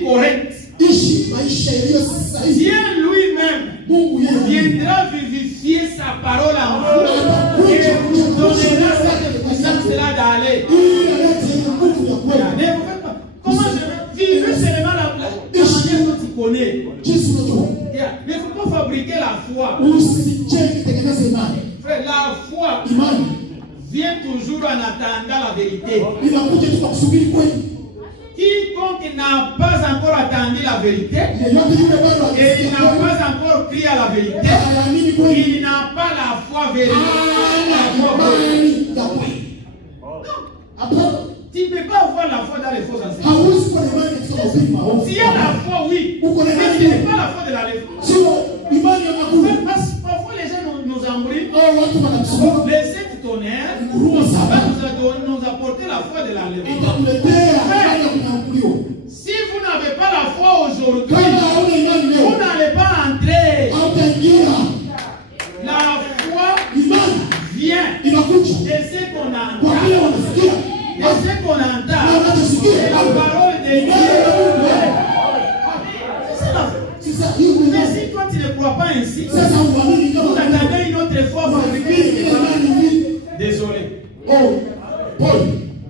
correcte, Dieu lui-même viendra vivifier sa parole en vous et vous donnera cette puissance-là d'aller. Comment je vais vivre seulement la manière dont tu connais? Mais il ne faut pas fabriquer la foi. Frère, la foi vient toujours en attendant la vérité. Quiconque n'a pas encore attendu la vérité et il n'a pas encore crié à la vérité, il n'a pas la foi véridique. Tu ne peux pas avoir la foi dans les faux enseignements. S'il y a la foi, oui, mais ce n'est pas la foi de la lèvre. Parfois les gens nous embrouillent. Les sept tonnerres nous apporter la foi de la lèvre. Si vous n'avez pas la foi aujourd'hui, vous n'allez pas entrer. La foi vient de ce qu'on entend. De ce qu'on entend. C'est la parole de Dieu. C'est ça la foi. Mais si toi tu ne crois pas ainsi, vous attendez une autre foi fabriquée. Désolé.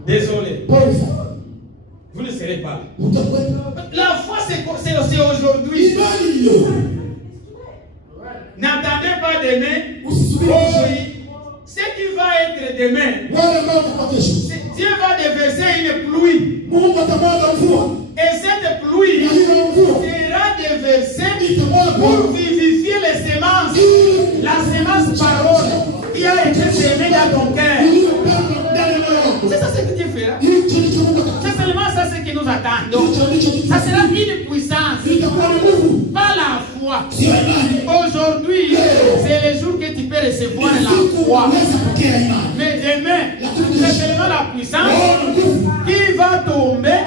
Désolé. Vous ne serez pas. La foi, c'est aujourd'hui. N'attendez pas demain. Ce qui va être demain, Dieu va déverser une pluie. Et cette pluie sera déversée pour vivifier les semences. La semence parole qui a été semée dans ton cœur. C'est ça ce que Dieu fait là. C'est seulement ça ce qui nous attend. Donc, ça sera une puissance, pas la foi. Aujourd'hui, c'est le jour que tu peux recevoir la foi. Mais demain, c'est seulement la puissance qui va tomber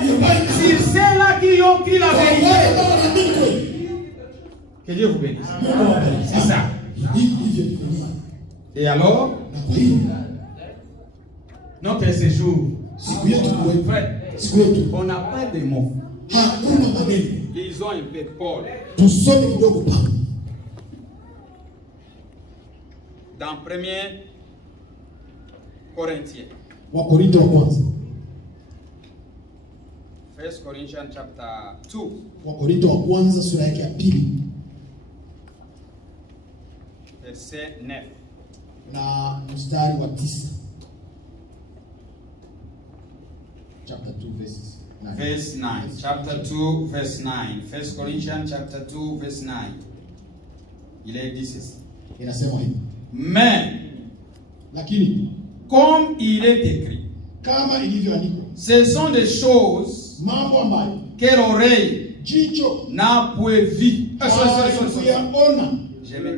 sur ceux-là qui ont pris la vérité. Que Dieu vous bénisse. C'est ça. Et alors, notre séjour, on n'a pas de mots. Lisons un peu Paul. Dans 1 Corinthiens. 1 Corinthians chapter 2. Verset 9. Na mstari wa 9. Chapter 2 verse 9. Chapter 2 verse 9. 1 Corinthians chapter 2 verse 9. Il est dit ceci. Inasema hivi. Mais lakini comme il est écrit, kama ilivyoandikwa, ce sont des choses mambo ambayo que l'oreille jicho n'a point vu.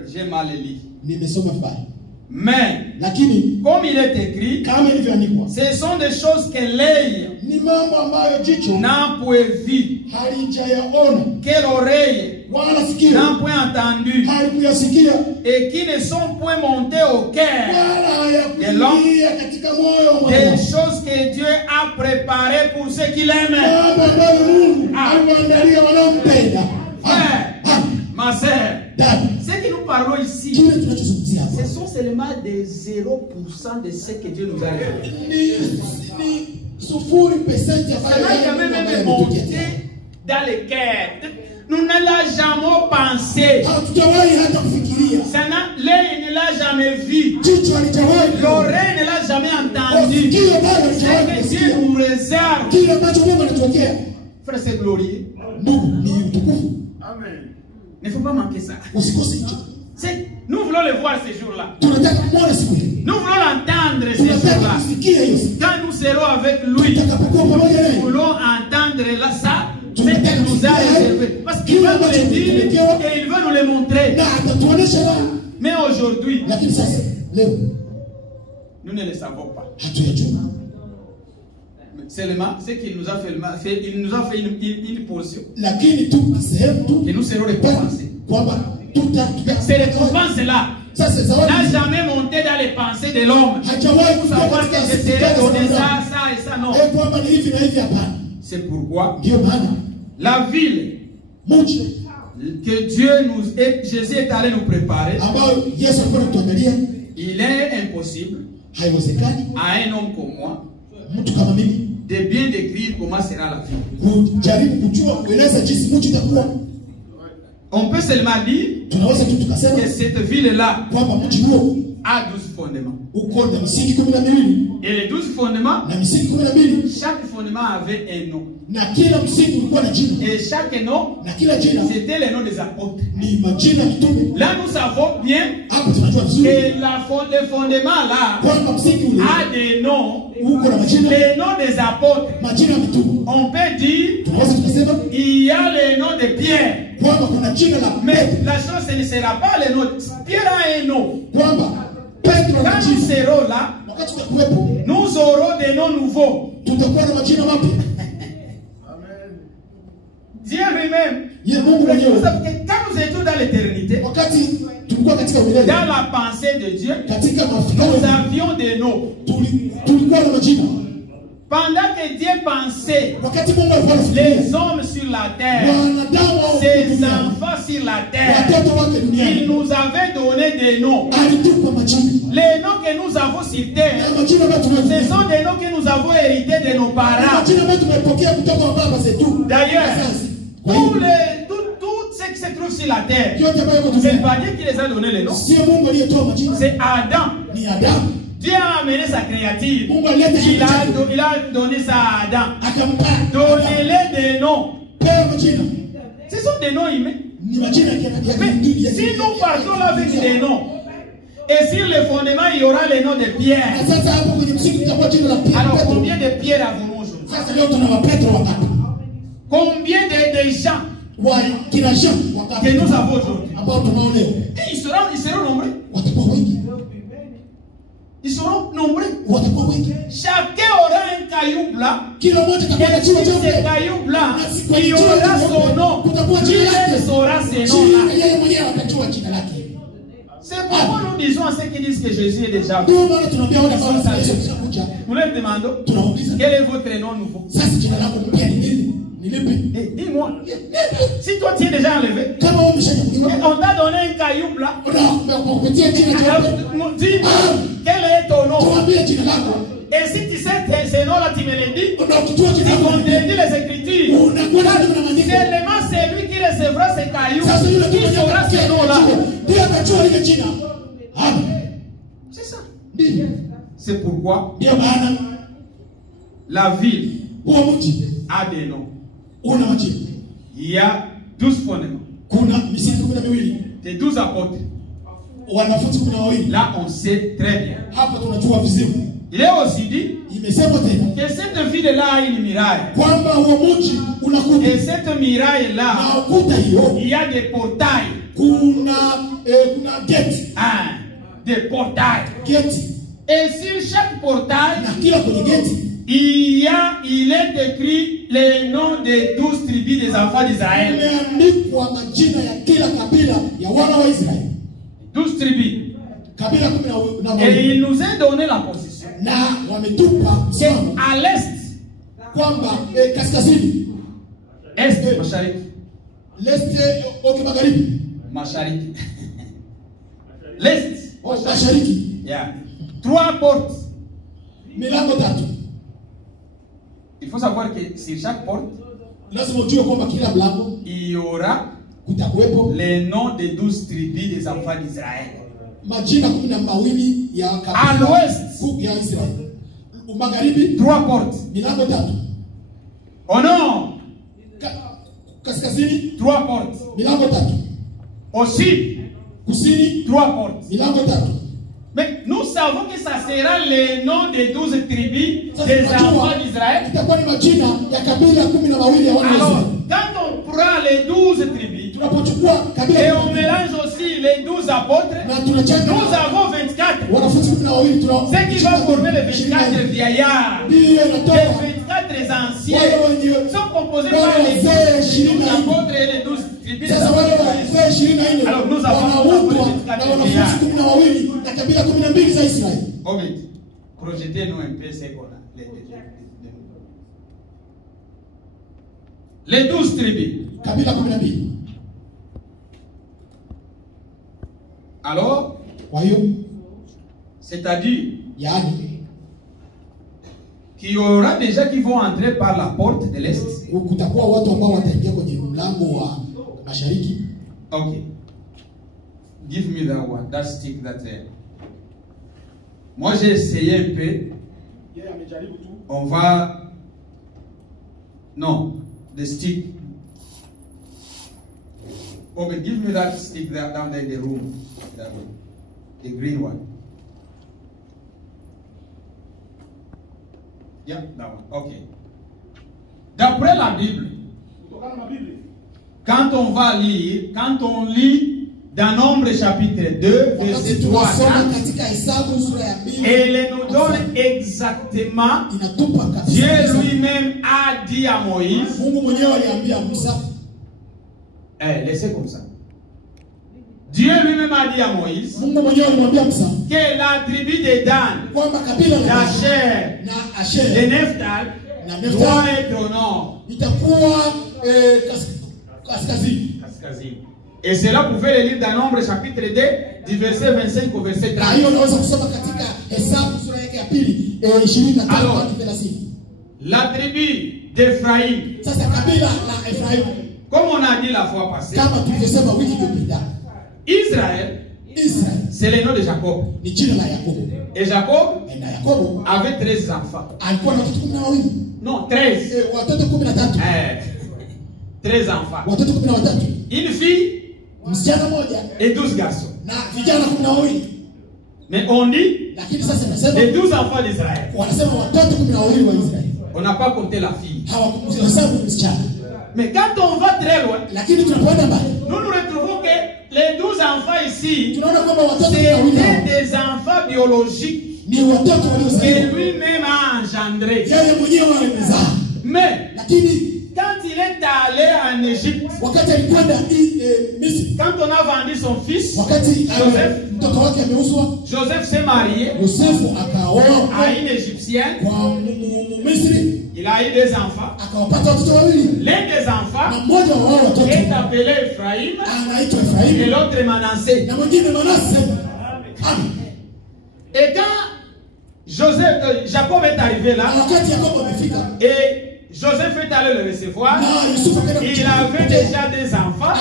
J'ai mal lu. Nimesoma vibaya. Mais lakini comme il est écrit, kama ilivyoandikwa, ce sont des choses que l'œil ni mambo ambayo jicho n'a point vu, halijayaona, que l'oreille wala sikio n'a point entendu, halikuyasikia, et qui ne sont point montées au cœur de l'homme, katika moyo, des choses que Dieu a préparées pour ceux qui l'aiment. Frère, ma sœur, ce que nous parlons ici, ce sont seulement des 0% de ce que Dieu nous a donné. Ça n'a jamais même monté dans le cœur. Nous ne l'avons jamais pensé. L'œil ne l'a jamais vu. L'oreille ne l'a jamais entendu. C'est que Dieu nous réserve. Frère, c'est glorieux. Amen. Il ne faut pas manquer ça. Nous voulons le voir ces jours-là. Nous voulons l'entendre ces jours-là. Quand nous serons avec lui, nous voulons entendre là, ça, ce qu'il nous a réservé. Parce qu'il va nous le dire et il va nous le montrer. Mais aujourd'hui, nous ne le savons pas. Seulement, ce qu'il nous a fait, il nous a fait une portion. Et nous serons récompensés. Ces récompenses-là n'a jamais monté dans les pensées de l'homme. Pour savoir que je serai donné ça, ça et ça, non. C'est pourquoi La ville que Dieu Jésus est allé nous préparer, il est impossible à un homme comme moi de bien décrire comment sera la ville. On peut seulement dire que cette ville-là a 12 fondements. Et les 12 fondements, chaque fondement avait un nom. Et chaque nom, c'était le nom des apôtres. Là, nous savons bien que le fondement là a des noms, les noms des apôtres. On peut dire, il y a les noms de Pierre. Mais la chose, ce ne sera pas le nom. Pierre a un nom. Quand nous serons là, nous aurons des noms nouveaux. Dieu lui-même. Quand nous étions dans l'éternité, dans la pensée de Dieu, nous avions des noms. Pendant que Dieu pensait les hommes sur la terre, ses enfants sur la terre, il nous avait donné des noms. Les noms que nous avons sur terre, ce sont des noms que nous avons hérités de nos parents. D'ailleurs, tout ce qui se trouve sur la terre, ce n'est pas Dieu qui les a donné les noms. C'est Adam. Dieu a amené sa créature. Il a donné ça à Adam. Donnez-les des noms. Ce sont des noms humains. Mais si nous partons là avec des noms, et sur le fondement, il y aura les noms de Pierre. Alors combien de pierres avons-nous aujourd'hui? Combien de gens que nous avons aujourd'hui? Et ils seront nombreux. Ils seront nombreux. Chacun aura un caillou blanc. Et sur ce caillou blanc, il y aura son nom. Lui-même saura ces noms-là. C'est pourquoi nous disons à ceux qui disent que Jésus est déjà venu. Nous leur demandons, quel est votre nom nouveau? Dis-moi, si toi tu es déjà enlevé, on t'a donné un caillou blanc, dis-moi, quel est ton nom? Et si tu sais ces noms-là, tu me les dis, tu contredis les Écritures. Seulement c'est lui qui recevra ces cailloux, qui saura ces noms-là. C'est ça. C'est pourquoi la ville a des noms. Il y a 12 fondements. Des 12 apôtres. Là, on sait très bien. Il est aussi dit que cette ville-là a une muraille. Et cette muraille-là, il y a des portails. Des portails. Et sur chaque portail, il est écrit les noms des 12 tribus des enfants d'Israël. 12 tribus. Et il nous a donné la position. C'est à l'est. Est, mashariki. Mashariki. L'est. Yeah. 3 portes. Il faut savoir que sur chaque porte, il y aura les noms des 12 tribus des enfants d'Israël. À l'ouest, 3 portes. Au nord, 3 portes. Au sud, 3 portes. Mais nous savons que ça sera les noms des 12 tribus des enfants d'Israël. Alors, quand on prend les 12 tribus et on mélange aussi les 12 apôtres, nous avons 24. Ce qui va former les 24 vieillards, les 24 anciens, sont composés par les 12 apôtres et les 12 tribus. Alors nous avons les 24 vieillards. Projetez-nous un peu ce qu'on a. Les 12 tribus. Kabila 12. Alors, Kwa hiyo, c'est-à-dire yaani qu'il y aura des gens qui vont entrer par la porte de l'Est. kutakuwa watu ambao wataingia kwenye mlango wa mashariki. Okay. Give me that one, that stick, that there. Moi, j'ai essayé un peu. On va... Non, the stick. Okay, give me that stick there, down there in the room. That one. The green one. Yeah, that one. Okay. D'après la Bible, quand on va lire, quand on lit dans Nombre chapitre 2, verset 3 à 4, et il nous donne exactement, Dieu lui-même a dit à Moïse, laissez comme ça. Dieu lui-même a dit à Moïse que la tribu de Dan, d'Asher, de Nephtal, doit être au nord. Et cela pouvait le lire dans Nombre chapitre 2, du verset 25 au verset 30. Alors, la tribu d'Ephraïm, comme on a dit la fois passée, Israël, c'est le nom de Jacob. Et Jacob avait 13 enfants. Non, 13. 13 enfants. Une fille et 12 garçons. Mais on dit les 12 enfants d'Israël. On n'a pas compté la fille. Mais quand on va très loin, nous nous retrouvons que les 12 enfants ici, c'était des enfants biologiques que lui-même a engendrés. Mais quand il est allé en Égypte, quand on a vendu son fils, Joseph s'est marié à une Égyptienne. Il a eu des enfants. L'un des enfants est appelé Ephraïm et l'autre Manassé. Et quand Jacob est arrivé là, et Joseph est allé le recevoir, il avait déjà des enfants.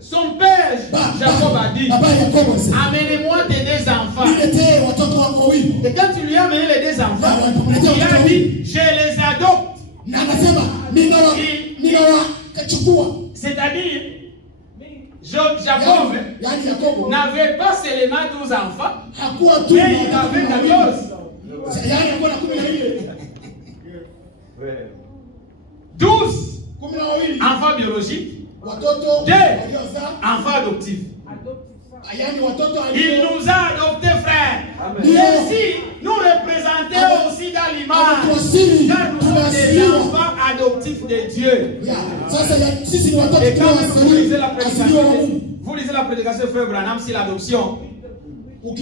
Son père, Jacob, a dit, amenez-moi tes 2 enfants. Et quand tu lui as amené les 2 enfants, il a dit, je les adopte. C'est-à-dire, Jacob n'avait pas seulement 12 enfants, mais il avait 14. 12 enfants biologiques, 2 enfants adoptifs. Il nous a adoptés, frères. Et si nous représentons aussi dans l'image, car nous sommes des enfants adoptifs de Dieu. Et quand vous lisez la prédication, frère Branham, sur l'adoption, nous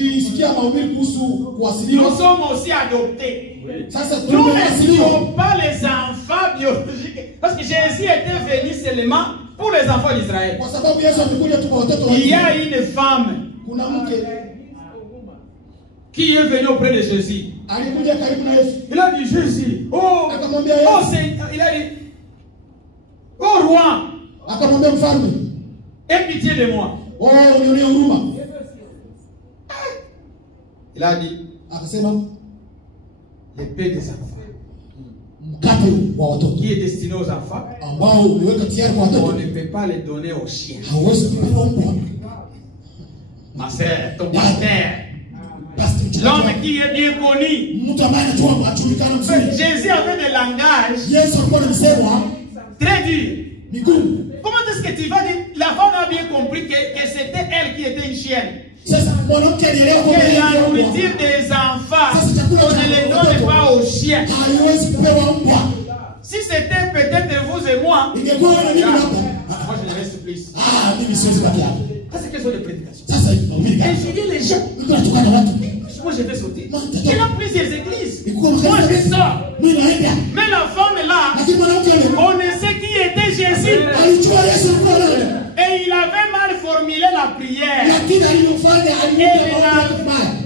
sommes aussi adoptés. Nous ne sommes pas les enfants biologiques. Parce que Jésus était venu seulement pour les enfants d'Israël. Il y a une femme qui est venue auprès de Jésus. Il a dit, Jésus, oh Seigneur, il a dit, oh roi, aie pitié de moi. Il a dit, l'épée des enfants qui est destiné aux enfants, on ne peut pas les donner aux chiens. Ma soeur, ton père, l'homme qui est bien connu. Jésus avait des langages très durs. Comment est-ce que tu vas dire? La femme a bien compris que c'était elle qui était une chienne. Que la nourriture des enfants, on ne les donne pas aux chiens. Si c'était peut-être vous et moi, moi je ne reste plus. Ça c'est question de prédication. Injurier les gens. Moi je vais sauter. Il y a plusieurs églises. Moi je sors. Mais la femme est là, on ne Alijua Yesu alikuwa nani. Et il avait mal formulé la prière. Lakini aliyofanya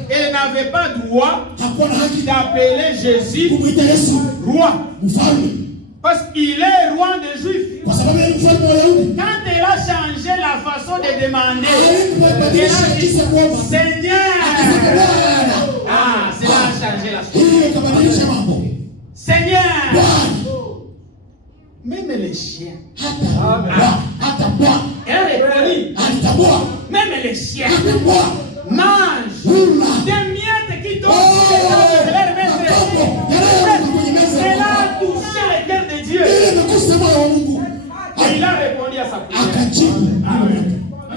Elle n'avait pas droit hakuwa na haki d'appeler Jésus kumwita Yesu roi. mfalme. Parce qu'il est roi des Juifs. Kwa sababu yeye ni mfalme wa Wayahudi. Quand elle a changé la façon de demander, Elle a dit Seigneur. Ah, cela a changé la chose. Hiyo kabadilisha mambo. Seigneur. Même les chiens. Hata bwa. Elle reconnaît. Alitambua. Même les chiens Hata bwa. mangent des miettes qui tombent sur leur maître. Cela a touché le cœur de Dieu. Et il a répondu à sa prière.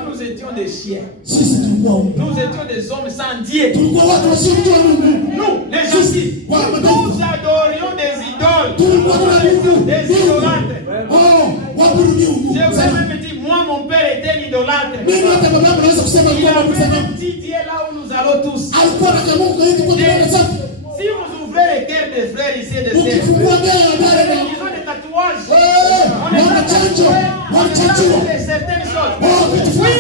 Nous étions des chiens. Nous étions des hommes sans Dieu. Nous, les gentils, nous adorions des idoles. Des idolâtres. Je vous ai même dit, moi, mon père était un idolâtre. Il avait un petit Dieu là où nous allons tous. Si vous ouvrez les cœurs des frères ici et des sœurs, ils ont des tatouages. On est tatoués de certaines choses. Oui,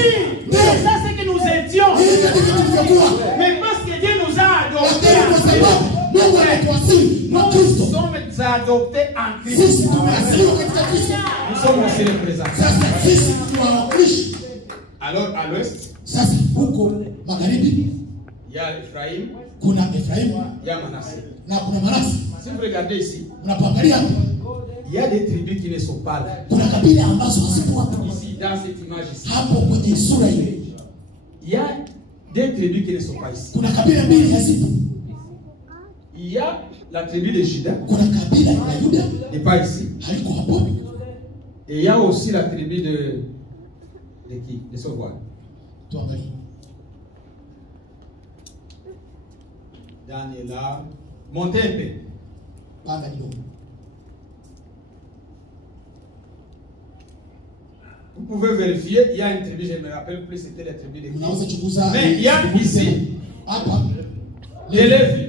mais ça c'est que nous étions. Mais parce que Dieu nous a adoptés. Nous sommes adoptés en Christ. Nous sommes aussi représentants. Alors à l'ouest, il y a Ephraim, il y a Manassé. Si vous regardez ici, il y a des tribus qui ne sont pas là. Ici, dans cette image ici, il y a des tribus qui ne sont pas ici. Il y a la tribu de Juda, n'est pas ici. Et il y a aussi la tribu de qui? De Sauvois. Daniela, montez un peu. Vous pouvez vérifier, il y a une tribu, je ne me rappelle plus, c'était la tribu de qui. Mais il y a ici les Lévi.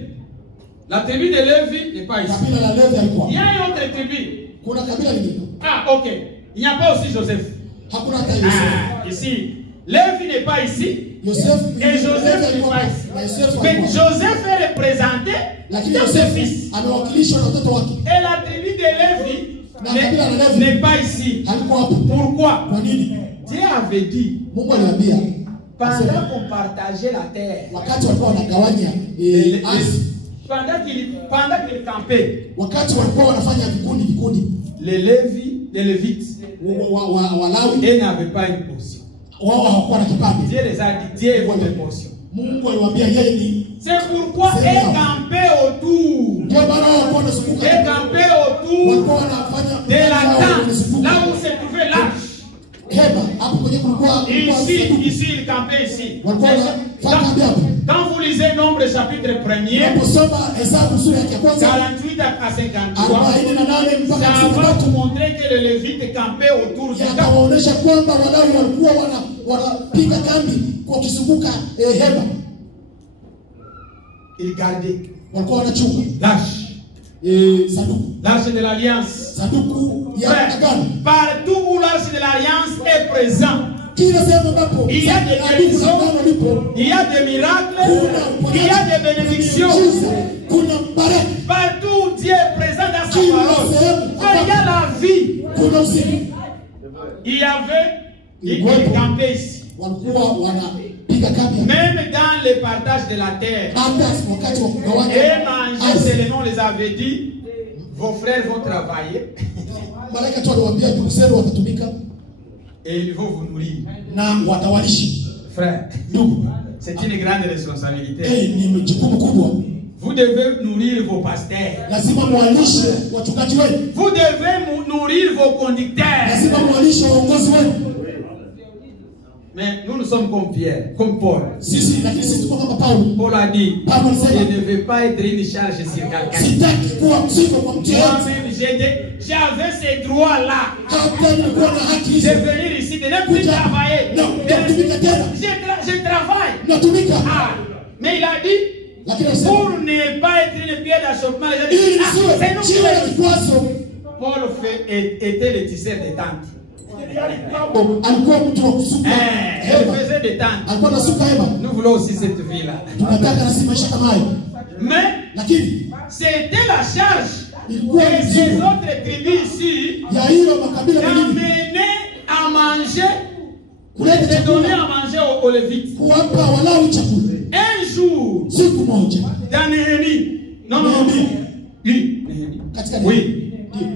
La tribu de Lévi n'est pas ici. Il y a une autre tribu. Ah, ok. Il n'y a pas aussi Joseph. Ah, ici. Lévi n'est pas ici. Et Joseph n'est pas ici. Mais Joseph est représenté dans ses fils. Et la tribu de Lévi n'est pas ici. Pourquoi? Dieu avait dit, pendant qu'on partageait la terre, pendant qu'il campait, les Lévites, ils n'avaient pas une portion. Dieu les a dit, Dieu est votre portion. C'est pourquoi ils campaient autour. Ils campaient autour de la tente, là où se trouvait l'arche. Ici, il campait ici. Quand vous lisez Nombre chapitre 1er, 48 à 53, ça va vous montrer que les Lévites campaient autour du camp. Ils gardaient l'arche de l'alliance. Partout où l'arche de l'alliance est présent, il y a des guérisons, il y a des miracles, il y a des bénédictions. Partout où Dieu est présent dans sa parole, il y a la vie. Il y avait, il campait ici. Même dans le partage de la terre. Et manger, c'est le nom les avait dit. Vos frères vont travailler. Et ils vont vous nourrir. Frère, c'est une grande responsabilité. Vous devez nourrir vos pasteurs. Vous devez nourrir vos conducteurs. Mais nous sommes comme Pierre, comme Paul. Paul a dit, je ne vais pas être une charge sur quelqu'un. Moi-même, j'avais ces droits-là. Je vais venir ici, de ne plus travailler. Je travaille. Ah, mais il a dit, pour ne pas être une pierre d'achoppement, c'est nous qui le. Paul était le tisseur des tentes. alikuwa mtu wa kusuka Elle faisait des tentes. alikuwa anasuka hema. Nous voulons aussi cette vie-là. Tunataka na sisi maisha kama hayo, Mais lakini c'était la charge ilikuwa des mzigo autres tribus ici ya hiyo makabila mengine d'amener à manger, kuleta de donner chakula, à manger aux Lévites. kuwapa Walawi chakula. Un jour, Siku moja dans Néhémie, non, oui, Néhémie. katika Oui. ndio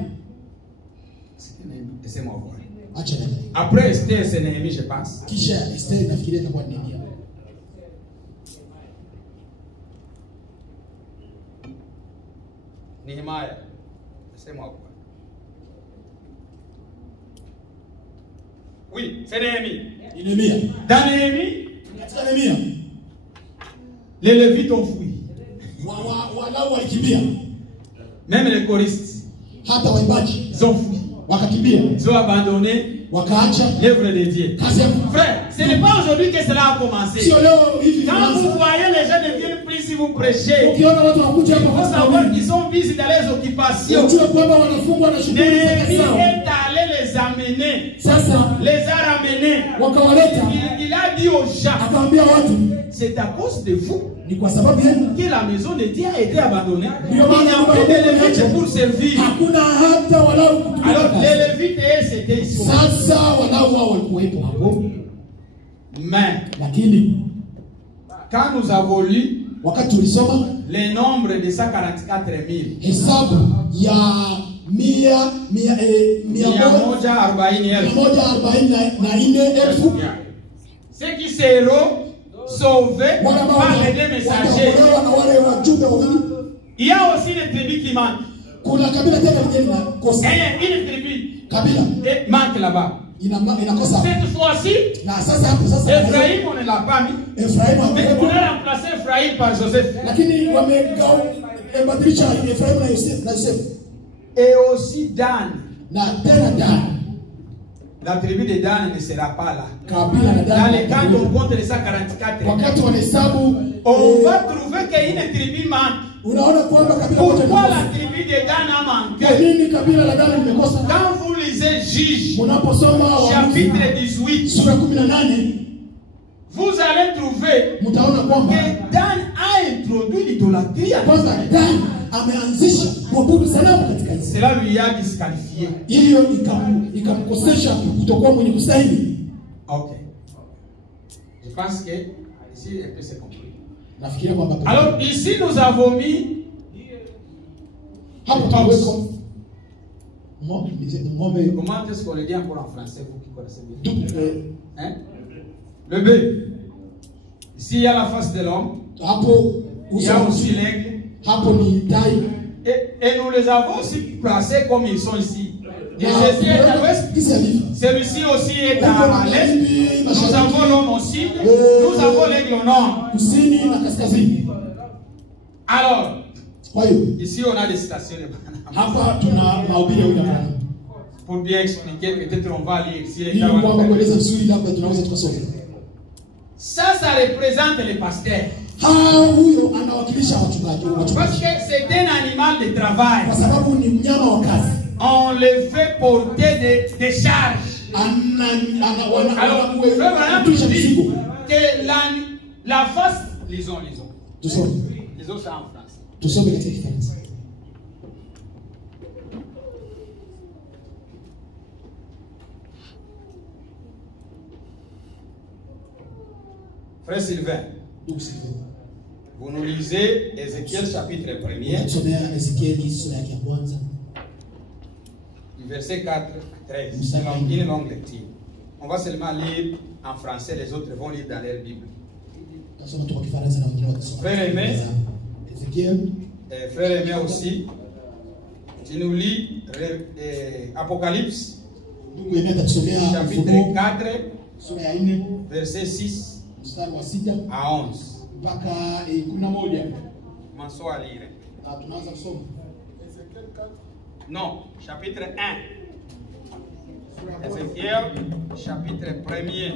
Laissez-moi voir. acha nenda. Après Esther, c'est Néhémie, je pense. Kisha Esther nafikiria itakuwa ni Nehemia. Nehemiah. Laissez-moi voir. Oui, c'est Néhémie. Ni Nehemia. Dans Néhémie, Katika Nehemia les Lévites ont fui. Walawi walikimbia, Même les choristes, hata waimbaji ils ont fui. wakakimbia, Ils ont abandonné wakaacha l'œuvre de Dieu. kazi ya Frère, ce n'est pas aujourd'hui que cela a commencé. sio leo hivi. Quand vous voyez les gens ne viennent plus si vous prêchez, Ukiona watu wakuja hapa il faut savoir qu'ils sont busy dans les occupations. unajua kwamba wanafungwa na shughuli za Néhémie kazi. est allé les amener, Sasa les a ramenés. wakawaleta, Il a dit aux gens, akaambia watu c'est à cause de vous ni kwa sababu yenu que la maison de Dieu a été abandonnée. Il n'y ndio a maana plus de Lévites pour servir. hakuna hata Walawi kutumika Alors kazi. les Lévites, c'était ici. Sasa Walawi wao walikuwepo hapo, Mais lakini quand nous avons lu wakati tulisoma le nombre de 144 000, hesabu ya mia 144,000 ceux qui seront sauvés wale ambao par les deux messagers. wataokolewa na wale wajumbe wawili. Il y a aussi une tribu qui manque. Kuna kabila tena lingine linakosa, Une tribu kabila manque là-bas. inakosa. Cette fois-ci, Na sasa hapo sasa Ephraim, on ne l'a pas mis. Efraimu Mais on hapo, a remplacé Ephraim par Joseph. lakini wamebadilisha Efraimu na Yosefu Et aussi Dan. na tena Dan. La tribu de Dan ne sera pas là. Kabila la Dans les cas Dan, on compte les 144, wakati wanahesabu on va trouver qu'il y a une tribu manque. unaona kwamba kabila moja Pourquoi la linakosa. tribu de Dan a Kwa manqué? nini kabila la Dan limekosa? Quand vous lisez Juge, Mnaposoma Waamuzi chapitre 18, sura 18, vous allez trouver mtaona kwamba que Dan a introduit l'idolâtrie. kwanza Dan ameanzisha kuabudu sanamu katika nchi. Cela lui a disqualifié. Hiyo ikamkosesha kutokuwa mwenye kustahili. Ok. Je pense que ici un peu c'est compris. Nafikiria kwamba Alors ici nous avons mis hapo tunaweko ng'ombe comment est-ce qu'on le dit encore en français, vous qui connaissez bien? Hein? Le bœuf. Ici il y a la face de l'homme, hapo il y a aussi l'aigle. hapo ni tai. Et nous les avons aussi placés comme ils sont ici. Et Jésus est à l'ouest, celui-ci aussi est à l'est. Nous avons l'homme au sud, nous avons l'aigle au nord. Kusini na kaskazini. Alors, Kwa hiyo ici on a des citations de hapa tuna mahubiri ya Bwana. pour bien expliquer, peut-être on va lire ici les Ili kwamba kueleza vizuri labda tunaweza tukasoma. Ça représente les pasteurs. Huyo anawakilisha wachungaji. Parce que c'est un animal de travail. Kwa sababu ni mnyama wa kazi. On le fait porter des charges. Alors, le frère dit que la face, lisons. Lisons ça en France. Tusome katika Kifaransa. Frère Sylvain, vous nous lisez Ézéchiel chapitre 1er, verset 4 à 13. C'est une longue lecture. On va seulement lire en français, les autres vont lire dans leur Bible. Frère Aimé, frère Aimé aussi, tu nous lis Apocalypse chapitre 4, verset 6 à 11. Commençons à lire. Non, chapitre 1. Ézéchiel, chapitre 1er.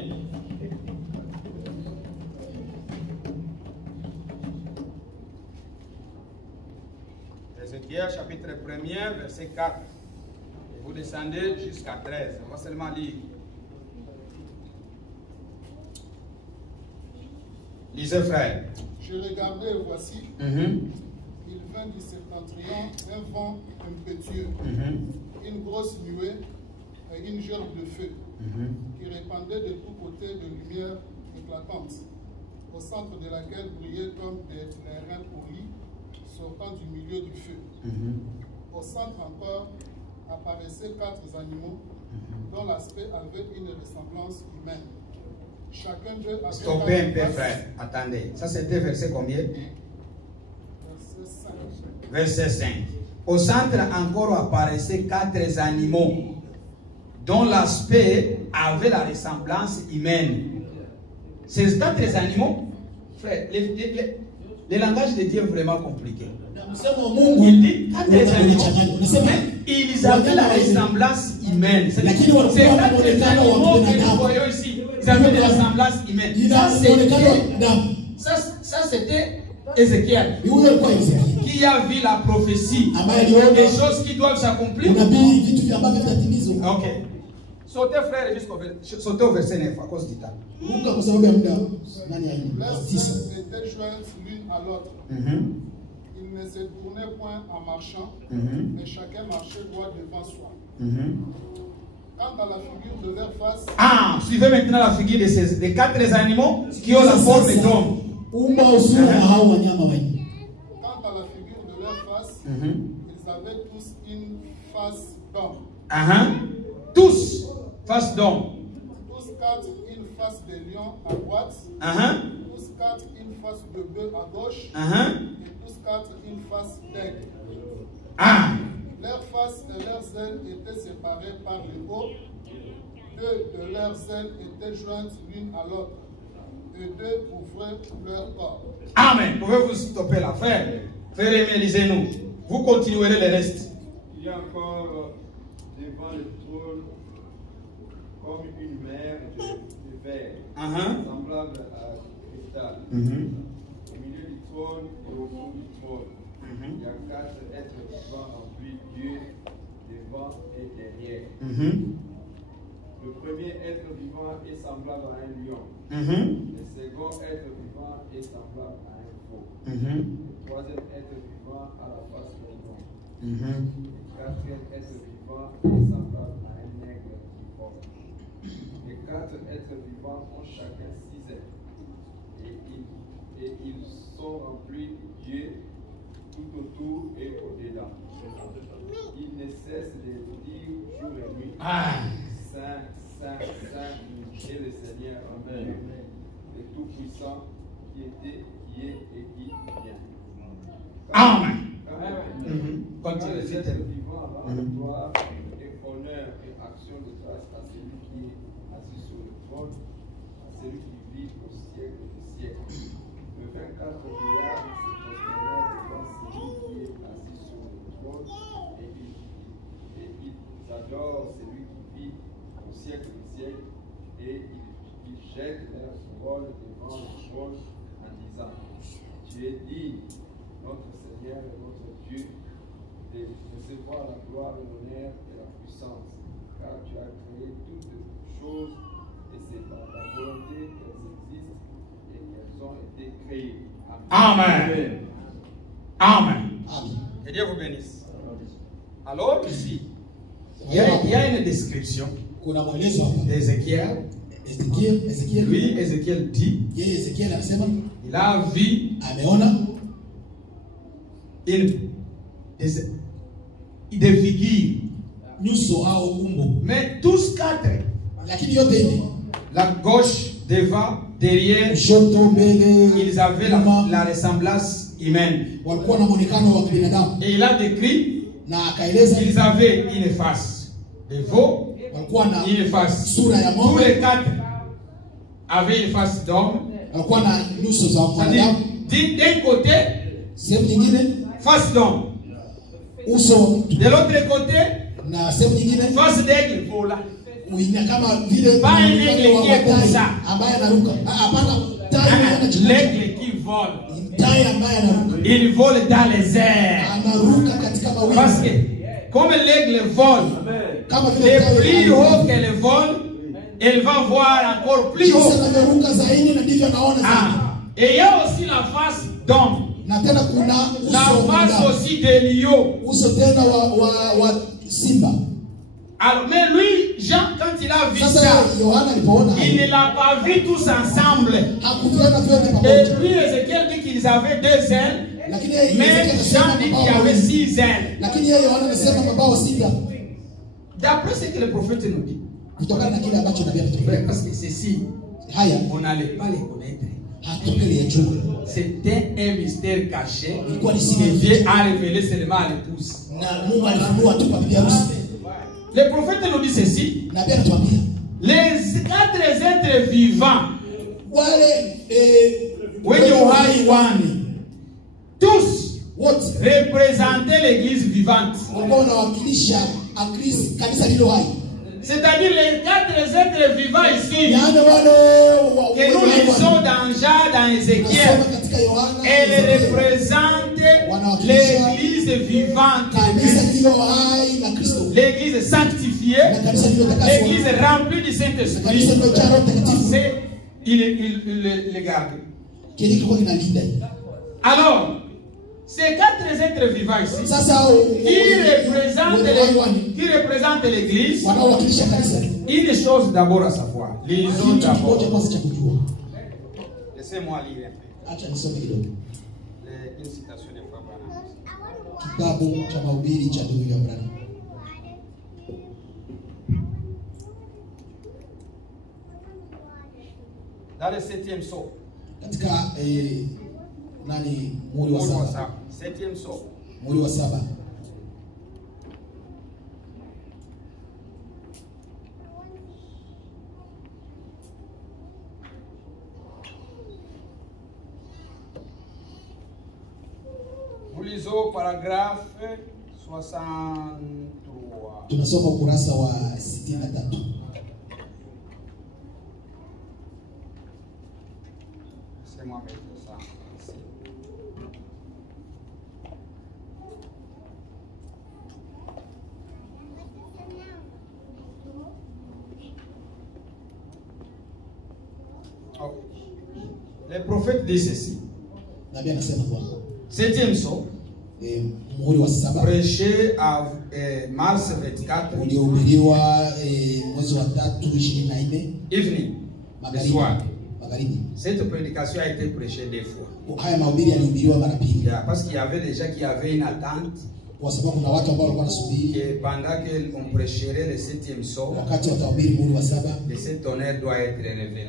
Ézéchiel, chapitre 1er, verset 4. Vous descendez jusqu'à 13. On va seulement lire. Lisez, frère. Je regardais et voici, il vint du septentrion un vent impétueux, une grosse nuée et une gerbe de feu qui répandait de tous côtés de lumière éclatante, au centre de laquelle brillaient comme des reins pourris sortant du milieu du feu. Au centre encore apparaissaient 4 animaux dont l'aspect avait une ressemblance humaine. Chacun d'eux avait... Stoppez un peu, frère. Attendez. Ça, c'était verset combien? Verset 5. Verset 5. Au centre encore apparaissaient 4 animaux dont l'aspect avait la ressemblance humaine. Ces 4 animaux, frère, le langage de Dieu est vraiment compliqué. Il dit 4 animaux, mais ils avaient la ressemblance humaine. C'est 4 animaux que nous voyons ici. Ils avaient de la ressemblance humaine. Ça, c'était Ézéchiel qui a vu la prophétie des choses qui doivent s'accomplir. Ok. Sautez, frère, sautez au verset 9 à cause du temps. Leurs ailes étaient jointes l'une à l'autre. Ils ne se tournaient point en marchant, mais chacun marchait droit devant soi. Quant à la figure de leur face... Ah, suivez maintenant la figure des 4 animaux qui ont la forme d'homme. Quant à la figure de leur face, ils avaient tous une face d'homme. Tous, face d'homme. Tous 4 une face de lion à droite. Tous 4 une face de bœuf à gauche. Et tous 4 une face d'aigle. Leurs faces et leurs ailes étaient séparées par le haut. 2 de leurs ailes étaient jointes l'une à l'autre. Et 2 ouvraient leur corps. Amen. Pouvez-vous stopper là, frère? Frère Aimé, lisez-nous. Vous continuerez le reste. Il y a encore devant le trône comme une mer de verre, semblable à cristal. Au milieu du trône et au bout du trône, il y a 4 êtres vivants remplis Dieu devant et derrière. Le premier être vivant est semblable à un lion. Le second être vivant est semblable à un veau. Le troisième être vivant a la face d'un lion. Le quatrième être vivant est semblable à un aigle qui vole. Les 4 êtres vivants ont chacun 6 ailes. Et ils sont remplis de Dieu tout autour et au-dedans. Ils ne cessent de dire jour et nuit. Saint, Saint, Saint, est le Seigneur, Amen, le Tout-Puissant, qui était, qui est et qui vient. Amen. Quand les êtres vivants rendent gloire et honneur et action de grâce à celui qui est assis sur le trône, à celui qui vit au siècle des siècles. Le 24 vieillards se prosternèrent devant celui qui est assis sur le trône et ils adorent celui qui vit au siècle des siècles et ils jettent leur couronne devant le trône en disant: Tu es digne, notre Seigneur et notre Dieu, de recevoir la gloire, l'honneur et la puissance, car tu as créé toutes choses et c'est par ta volonté qu'elles existent et qu'elles ont été créées. Amen. Amen. Que Dieu vous bénisse. Alors ici, il y a une description d'Ézéchiel. Lui, Ézéchiel dit, il a vu des figures. Mais tous 4, la gauche, devant, derrière, ils avaient la ressemblance humaine. Et il a décrit qu'ils avaient une face de veau, une face. Tous les 4 avaient une face d'homme. C'est-à-dire, d'un côté, face d'homme. De l'autre côté, face d'aigle volant. Pas un aigle qui est comme ça. L'aigle qui vole. Il vole dans les airs. Parce que, comme l'aigle vole, Le plus haut qu'elle vole, elle va voir encore plus haut. Et il y a aussi la face d'homme. La face aussi de lion. Alors, mais lui, Jean, quand il a vu ça, il ne l'a pas vu tous ensemble. Et lui, Ézéchiel dit qu'ils avaient 2 ailes, mais Jean dit qu'il y avait 6 ailes. D'après ce que le prophète nous dit, parce que ceci, on n'allait pas les connaître. C'était un mystère caché que Dieu a révélé seulement à l'épouse. Le prophète nous dit ceci: les 4 êtres vivants, tous représentaient l'église vivante. C'est-à-dire les 4 êtres vivants ici, que nous lisons dans Jean, dans Ézéchiel, elles représentent l'église vivante, l'église sanctifiée, l'église remplie du Saint-Esprit. Il les garde. Alors, ces 4 êtres vivants ici, qui représentent l'église, une chose d'abord à savoir. Lisons d'abord. Laissez-moi lire un peu. Une citation de Frère Branham. Dans le 7e psaume. Muri wa saba. 7e psaume. Muri wa saba. Nous lisons paragraphe 63. Tunasoma ukurasa wa 63. C'est moi mettre ça. Le prophète dit ceci. 7e psaume. Prêché à mars 24. Evening. Le soir. Cette prédication a été prêchée 2 fois. Parce qu'il y avait des gens qui avaient une attente. Que pendant qu'on prêcherait le 7e psaume, le 7 tonnerre doit être révélé.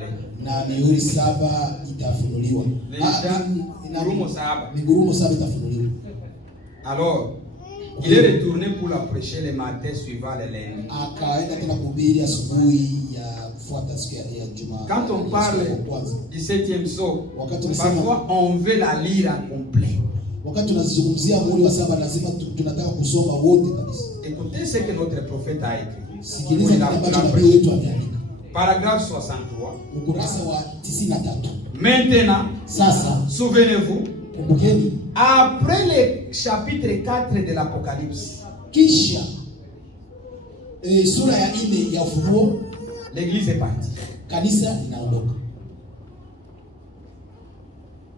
Alors, il est retourné pour la prêcher le matin suivant le lundi. Quand on parle du 7e psaume, parfois on veut la lire en complet. Écoutez ce que notre prophète a écrit. Paragraphe 63. Maintenant, souvenez-vous, après le chapitre 4 de l'Apocalypse, l'église est partie.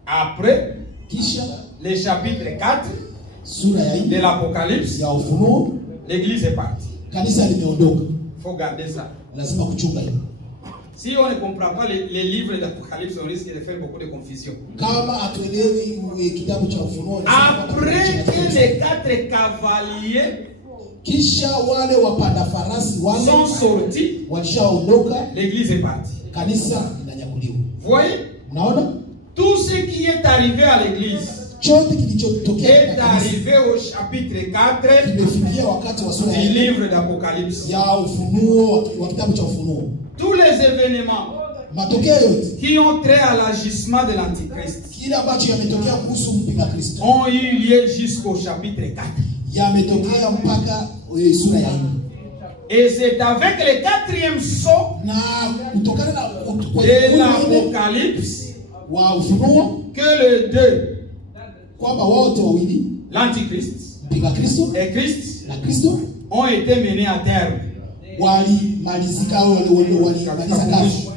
Après le chapitre 4 de l'Apocalypse, l'église est partie. Il faut garder ça. Si on ne comprend pas les livres d'Apocalypse, on risque de faire beaucoup de confusion. Après que les 4 cavaliers sont sortis, l'église est partie. Vous voyez? Tout ce qui est arrivé à l'église est arrivé au chapitre 4 du livre d'Apocalypse. Tous les événements qui ont trait à l'agissement de l'Antichrist ont eu lieu jusqu'au chapitre 4. Et c'est avec le 4e psaume de l'Apocalypse que les deux, l'Antichrist et Christ, ont été menés à terme. walimalizika au walimaliza kazi.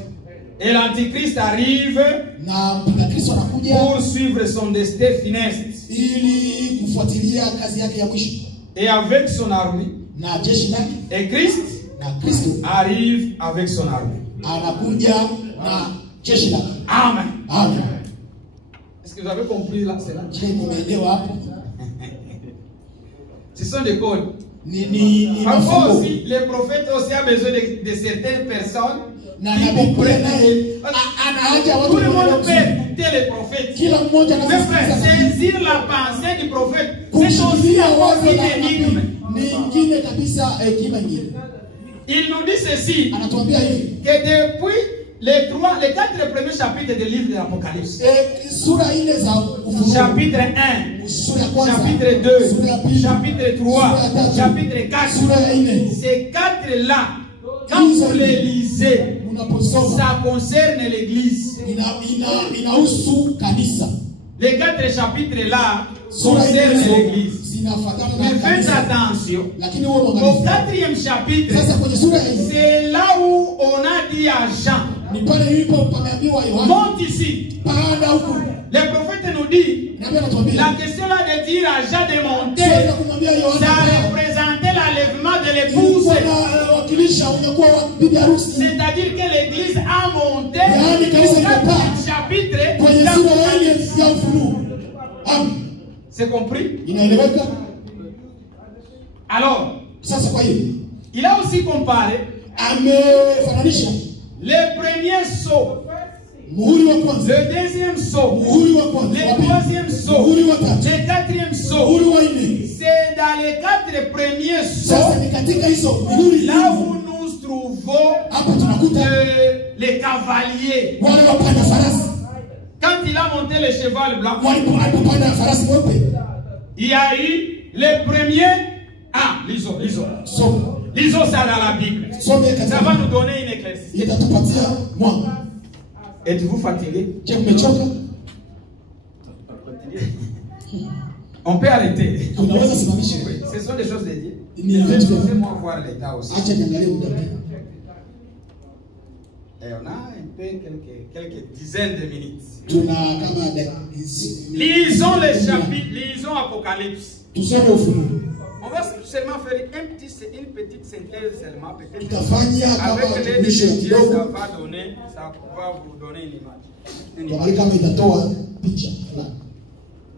Et l'antichrist arrive Na mpinga Kristo anakuja pour suivre son destin funeste. ili kufuatilia kazi yake ya mwisho. Et avec son armée, Na jeshi lake et Christ na Kristo arrive avec son armée. anakuja na jeshi lake. Amen. Amen. Est-ce que vous avez compris là? C'est là. Je nimeelewa hapo. Ce sont des codes. Ni Parfois mafumbo. aussi, les prophètes aussi ont besoin de certaines personnes Na qui nabii comprennent. naye anaacha Tout watu le monde peut kuelewa. écouter les prophètes. Kila mmoja Mais frère, anasikiliza. saisir la pensée du prophète, c'est aussi Kushikilia wazo une la énigme. nabii ni ingine kabisa, hekima ingine. Il nous dit ceci, Anatuambia hivi. que depuis les 4 premiers chapitres du livre de l'Apocalypse, Sura ile za Ufunuo. chapitre 1, Sura ya kwanza. chapitre 2, Sura ya pili. chapitre 3, Sura ya tatu. chapitre 4, Sura ya nne. ces 4-là, quand vous les lisez, Unaposoma ça concerne l'église. inahusu kanisa. Les 4 chapitres-là Sura concernent hizo l'église. zinafuatana Mais na faites kanisa. attention, Lakini wewe au mwangalifu. 4e chapitre, Sasa kwenye sura hii c'est là où on a dit à Jean, ni pale ilipo pameambiwa Yohana monte ici. panda huku. Le prophète nous dit, Nabii anatuambia la question là de dire à Jean de monter, swali la kumwambia Yohana ça panda. représentait l'enlèvement de l'épouse. Ilikuwa wakilisha ungekuwa bibi harusi. C'est-à-dire que l'église a monté Yaani kanisa au limepaa 4e chapitre kwenye sura d'Apocalypse. hii ya Ufunuo. C'est compris? Inaeleweka? Alors, Sasa kwa hiyo il a aussi comparé amefananisha les premiers sceaux, muhuri wa kwanza, le 2e sceau, muhuri wa kwanza, le wa pili, 3e sceau, muhuri wa tatu, le 4e sceau. muhuri wa nne. C'est dans les 4 premiers Sasa sceaux ni katika hizo mihuri là où nous trouvons hapa tunakuta les cavaliers. wale wapanda farasi Quand il a monté le cheval blanc, walipopanda farasi mweupe. il y a eu les premiers. Ah, lisons. So Lisons ça dans la Bible. some Ça va katika nous donner une éclaircie. itatupatia mwanga. Êtes-vous fatigué? Je mmechoka? On peut arrêter. Tunaweza simamisha. Oui, ce sont des choses de Dieu. Ni vitu vya- Laissez-moi voir l'état aussi. Acha niangalie muda pia. Et on a un peu quelques dizaines de minutes. Tuna kama Lisons les chapitres, lisons Apocalypse. tusome Ufunuo. On va seulement faire une petite synthèse seulement, peut-être. Tutafanya kama Avec l'aide tumisho de Dieu, ça kidogo. va vous donner une image. Tuangalie kama itatoa picha fulani.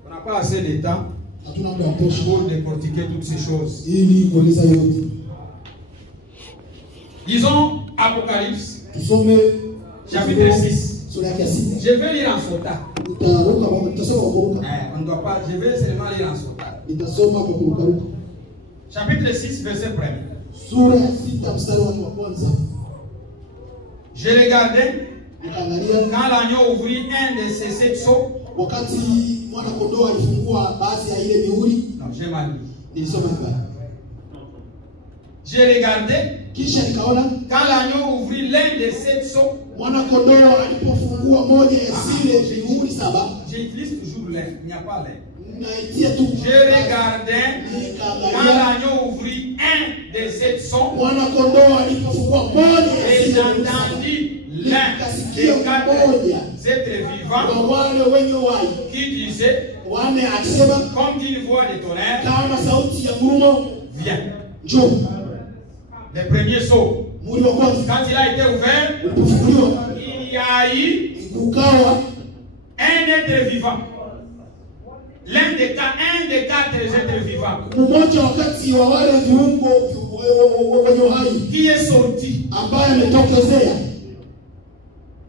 On n'a pas assez de temps Hatuna muda wa kutosha pour décortiquer toutes ces choses. ili kueleza yote. Lisons Apocalypse, Tusome chapitre 6. sura yake ya 6. Je vais lire en sota. Utaruka kwa tutasoma kwa kuruka. On ne doit pas, je vais seulement lire en sota. Nitasoma kwa kuruka ruka. Chapitre 6, verset 1. Sura ya 6 mstari wake wa kwanza. Je regardais Nikaangalia quand l'agneau ouvrit un de ses 7 sceaux. wakati mwana kondoo alifungua baadhi ya ile mihuri. Non, j'ai mal lu. Nilisoma vibaya. Je regardais Kisha nikaona quand l'agneau ouvrit l'un de 7 sceaux. mwana kondoo alipofungua moja ya zile mihuri 7. J'utilise toujours l'un, il n'y a pas l'un. Naitia tu. Je regardais quand Nikaangalia l'agneau ouvrit un de 7 sceaux. mwana kondoo alipofungua moja ya Et zile mihuri 7. j'entendis l'un des 4 êtres vivants Kwa wale wenye uhai qui disait, wane akisema comme d'une voix de tonnerre, kama sauti ya ngurumo, viens. njoo. Le premier saut. Muhuri wa kwanza Quand il a été ouvert, ulipofunguliwa il y a eu kukawa un être vivant. Un des 4 êtres vivants mmoja wakati wa wale viungo wenye uhai qui est sorti. ambaye ametokezea.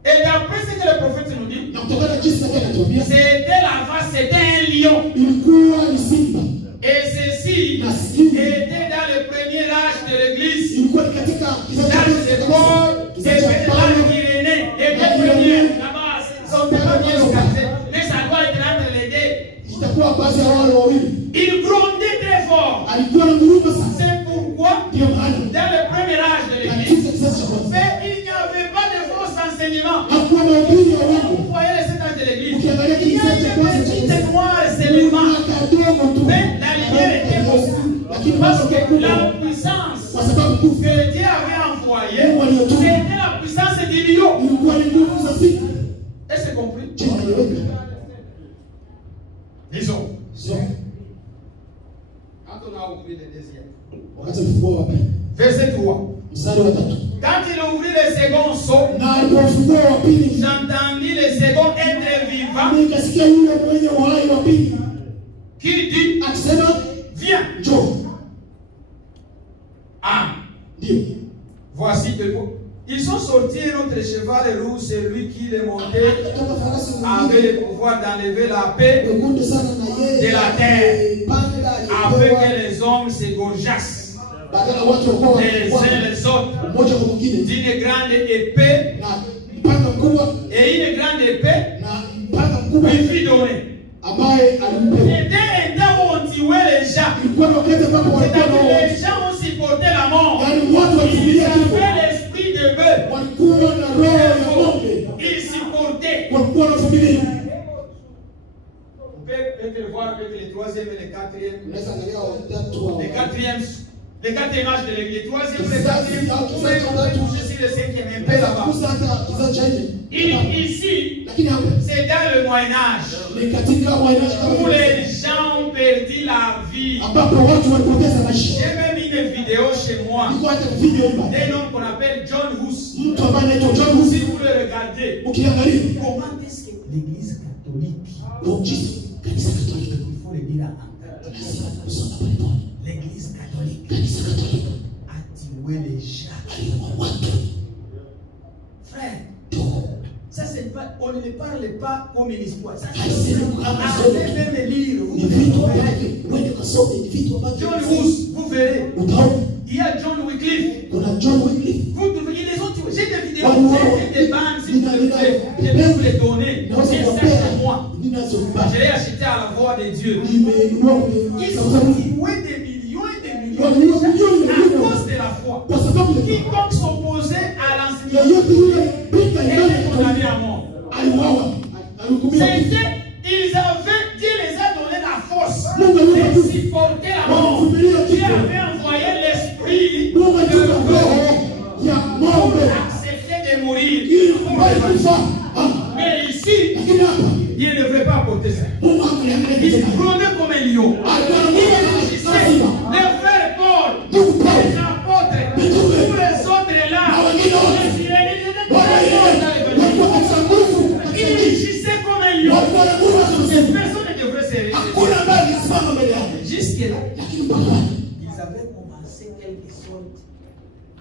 Et d'après ce que le prophète nous dit, Na kutokana na jinsi yake anatuambia c'était la face, c'était un lion. ilikuwa ni simba. Et ceci était dans le premier âge de l'église. Ilikuwa ni katika L'âge de Paul, c'est l'âge d'Irénée. Les 2 premiers là-bas sont les premiers localisés. Mais ça doit être entre les 2. itakuwa baadhi ya wale wawili. Il grondait très fort. Alikuwa na ngurumo sana. C'est pourquoi, Ndio maana dans le premier âge de l'église, katika kizazi cha kwanza mais il n'y avait pas de faux enseignements. hakuwa na ubiri wa Vous uongo. voyez les 7 âges de l'église. Ukiangalia Il y a kizazi cha kwanza une cha petite kanisa noire seulement. kadogo tu. Mais la lumière était beaucoup. Lakini Parce mambo que makubwa la puissance kwa sababu nguvu que Dieu avait millions. ilikuwa ni nguvu za sita. Est-ce que compris? Disons. Quand on a ouvert le deuxième. Wakati alifungua wa pili. Verset 3. Mstari wa 3. Quand il ouvrit le second seau, Na alipofungua wa pili, j'entendis le second être vivant nikasikia yule mwenye uhai wa pili qui dit, akisema, viens. njoo. Ah, Ndio. voici deux mots. Ils sont sortis, notre cheval roux, celui qui les montait Kutoka farasi avait mwingine le pouvoir d'enlever la paix wekundu sana na yeye de la terre, panda afin alipewa que les hommes se gorgeassent badala watu wakuwa les uns les autres mmoja kwa mwingine d'une grande épée, na mpanga mkubwa et une grande épée na mpanga mkubwa lui fut donnée. ambaye alipewa. C'était un temps où on tuait les gens. Ilikuwa ni wakati ambapo walikuwa C'est-à-dire na les gens ont supporté la mort. yaani watu Ils walivumilia kifo, avaient l'esprit de bœuf. walikuwa na roho ya ng'ombe, Ils supportaient. walikuwa na vumilia. On peut peut-être voir avec le troisième et le quatrième. Unaweza angalia watatu wa Le quatrième âge de l'église. Le troisième, le quatrième. Vous pouvez toucher sur le cinquième un peu là-bas. kusa hata kizazi cha nne. Ici, Lakini hapa c'est dans le Moyen-Âge ni katika wainaji où kama les gens ont perdu la vie. ambapo watu walipoteza maisha. J'ai même une vidéo chez moi Ilikuwa hata video hii d'un homme qu'on appelle John Hus. mtu ambaye anaitwa John Si Hussey, vous le regardez, ukiangalia comment est-ce que l'église catholique, ndio jinsi kanisa Katoliki il faut le dire en lazima kusoma polepole. l'église catholique Kanisa Katoliki a tué les gens. aliua watu. Frère, ça c'est pas, on ne parle pas comme une histoire. Ça Haisemi kama zote. allez même lire. Ni vitu ambavyo uende kasome, ni vitu ambavyo John Hus, vous verrez. utaona. Il y a John Wycliffe. Kuna John Wycliffe. Vous trouvez, ils les ont tués. J'ai des vidéos, Wow, wow. j'ai des bandes, si vous voulez. Je vais vous les donner. Naweza C'est ça kuwapea chez moi. ninazobaki. Je l'ai acheté à la voix de Dieu. Nimenunua Ils kwenye ont sababu tué des millions et des millions de gens à cause de la foi. kwa sababu ya Quiconque s'opposait à l'enseignement yeyote yule pika était imani condamné à mort. aliuawa, alihukumiwa kifo. C'était, ils avaient, Dieu les a donné la force de supporter la mort. Dieu avait envoyé l'esprit Mungu alitupa de roho ya ng'ombe accepter de mourir. ili kubali kufa. Mais ici, Lakini hapa il ne devrait pas porter ça. Mungu angaliangalia Il kitu se prenait comme un lion. Il réagissait. Les frères Paul, les apôtres, tous les autres là, les Israélites, ils étaient très forts dans l'évangile. walikuwa katika nguvu, Ils réagissaient comme un lion. walikuwa na nguvu za kusema. Personne ne devrait se réagir. Hakuna ambaye alisimama mbele yake. Jusque-là, Lakini mpaka hapa ils avaient commencé quelque sorte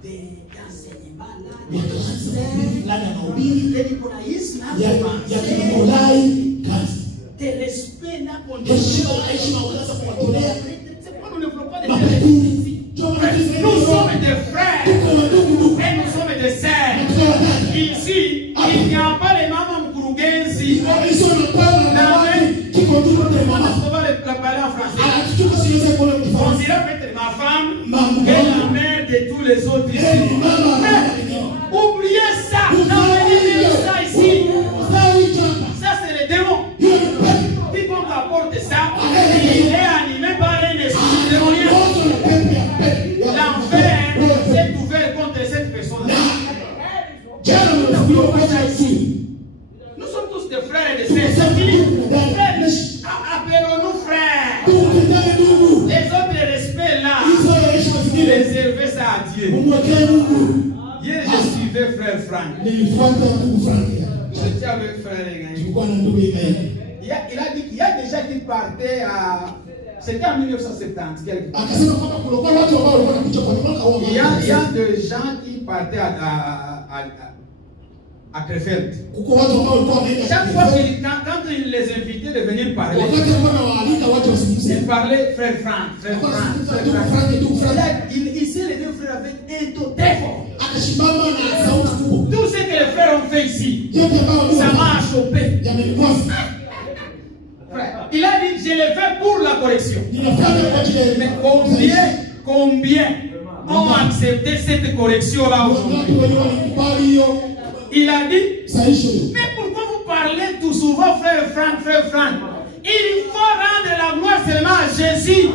d'enseignement là, wakaanza mahubiri fulani ya mahubiri de l'hébraïsme a ya commencé, Nikolai kazi. de respect n'a Heshima continué. heshima wakaanza kuwatolea C'est pourquoi nous ne voulons pas de mapadiri. ici. Ndio maana sisi Nous sommes des frères tuko wandugu et nous sommes des sœurs. tuko wadada. Ici, il n'y a pas les mamans mkurugenzi. Wamesha wanapala na watu kiko tuko On mama. va parler en français. Anatutuka siweze kuona On kifaransa. dirait peut-être ma femme Maman. et la mère de tous les autres Eh, ici. mama. Mais oubliez ça. Non, oubliez ça ici. Ça, c'est le démon. Quiconque apporte ça, il est animé par un esprit démonien. L'enfer s'est ouvert contre cette personne-là. Nous sommes tous des frères et des sœurs. C'est fini. Frères, appelons-nous frères. Les autres respects là, réservez ça à Dieu. Hier, je suivais frère Franck. J'étais avec frère Engaï. Il a dit qu'il y a déjà qui partait à... C'était en 1970 quelque part. Il y a des gens qui partaient à Krefeld. Chaque fois quand il les invitait de venir parler, il parlait frère Franck, frère Franck, frère Franck. Il s'est levé frère avec un ton très fort. Tout ce que les frères ont fait ici, ça m'a chopé. Frère, il a dit, je l'ai fait pour la correction. Mais combien ont accepté cette correction-là aujourd'hui? Il a dit, mais pourquoi vous parlez tout souvent, frère Franck? Il faut rendre la gloire seulement à Jésus.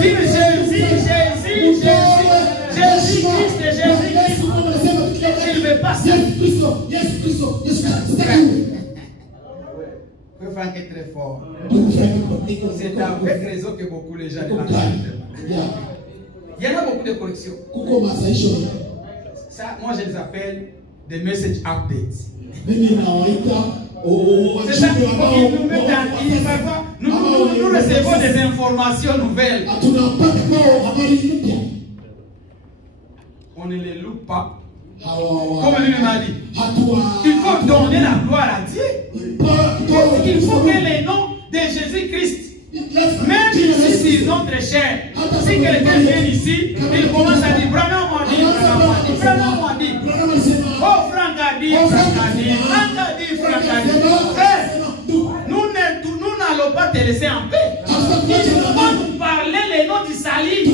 Dire Jésus, Jésus, Jésus, Jésus-Christ, Jésus-Christ. je ne veux pas ça. Frère Franck est très fort. C'est avec raison que beaucoup les gens il y en a beaucoup de corrections. Ça, moi je les appelle des message updates. C'est ça qu'il nous met parfois. Nous recevons des informations nouvelles. On ne les loupe pas. Comme lui m'a dit, il faut donner la gloire à Dieu. Il faut que les noms de Jésus-Christ, même ici sur notre chair, si quelqu'un vient ici, il commence à dire Branham m'a dit, Branham m'a dit, oh Franck a dit, Franck a dit, Franck a dit, Franck a dit. Nous n'allons pas te laisser en paix. Il faut pas nous parler les noms du salut. Les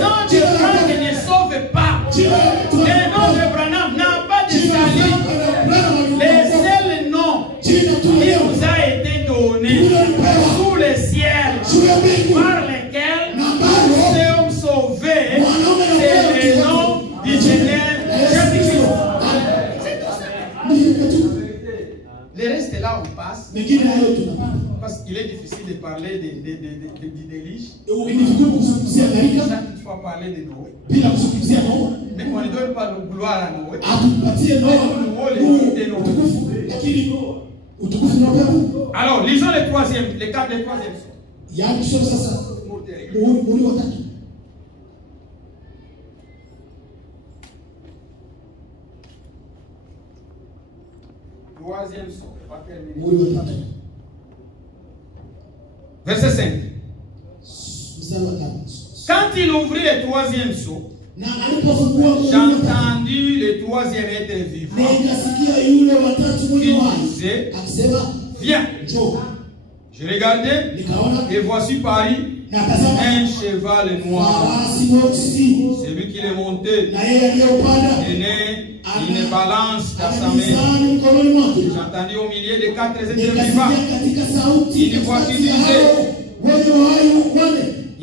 noms de Franck ne sauvent pas. Les noms de Branham n'ont pas de salut. Les seuls noms qui nous a été donnés sous le ciel par lesquels nous sommes sauvés, c'est le nom du Seigneur Jésus-Christ. Le reste là on passe parce qu'il est difficile de parler d'Élie. Ça toutefois parler de Noé. Mais on ne donne pas le gloire à Noé. Alors lisons le troisième, le cadre du troisième son. Troisième son. Verset 5. Quand il ouvrit le troisième seau, j'ai entendu le troisième être vivant qui disait, viens. Je regardais et voici Paris un cheval noir. Celui qui est monté tenait une balance dans sa main. J'entendis au milieu des quatre êtres vivants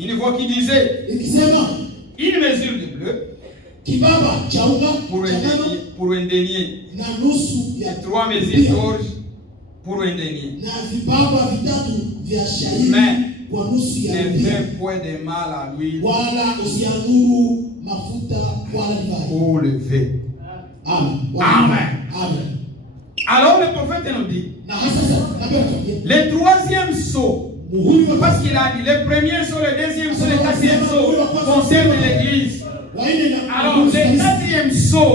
une voix qui disait, une mesure de bleu pour un denier, et 3 mesures d'orge pour un denier. Mais ne fais point de mal à l'huile pour le lever. Amen. Alors le prophète nous dit, le troisième sceau, parce qu'il a dit le premier sceau, le deuxième sceau, le quatrième sceau concerne l'église. Alors le quatrième sceau